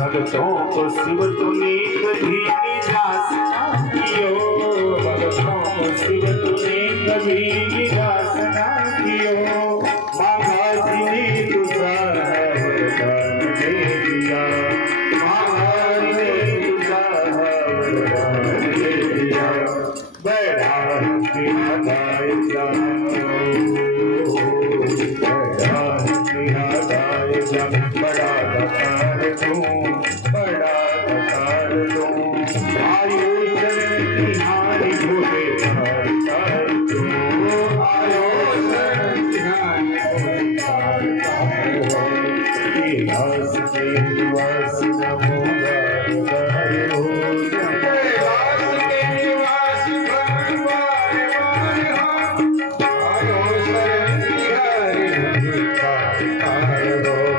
भक्तों को शिव तूने कभी निराश ना कियो, भक्तों को शिव तूने कभी निराश ना कियो। बाबा जी ने तुझा वरदान दे दिया, बाबा जी ने तुझा वरदान दे दिया। बड़ा हृदय बड़ा दकार दूं, बड़ा दकार दूं, आयुष तिहारी भोले कर दूं, आयुष तिहारी भोले इलास के निवास नमो गाय हो, इलास के निवास बार बार हो, आयुष तिहारी भोले कर दो।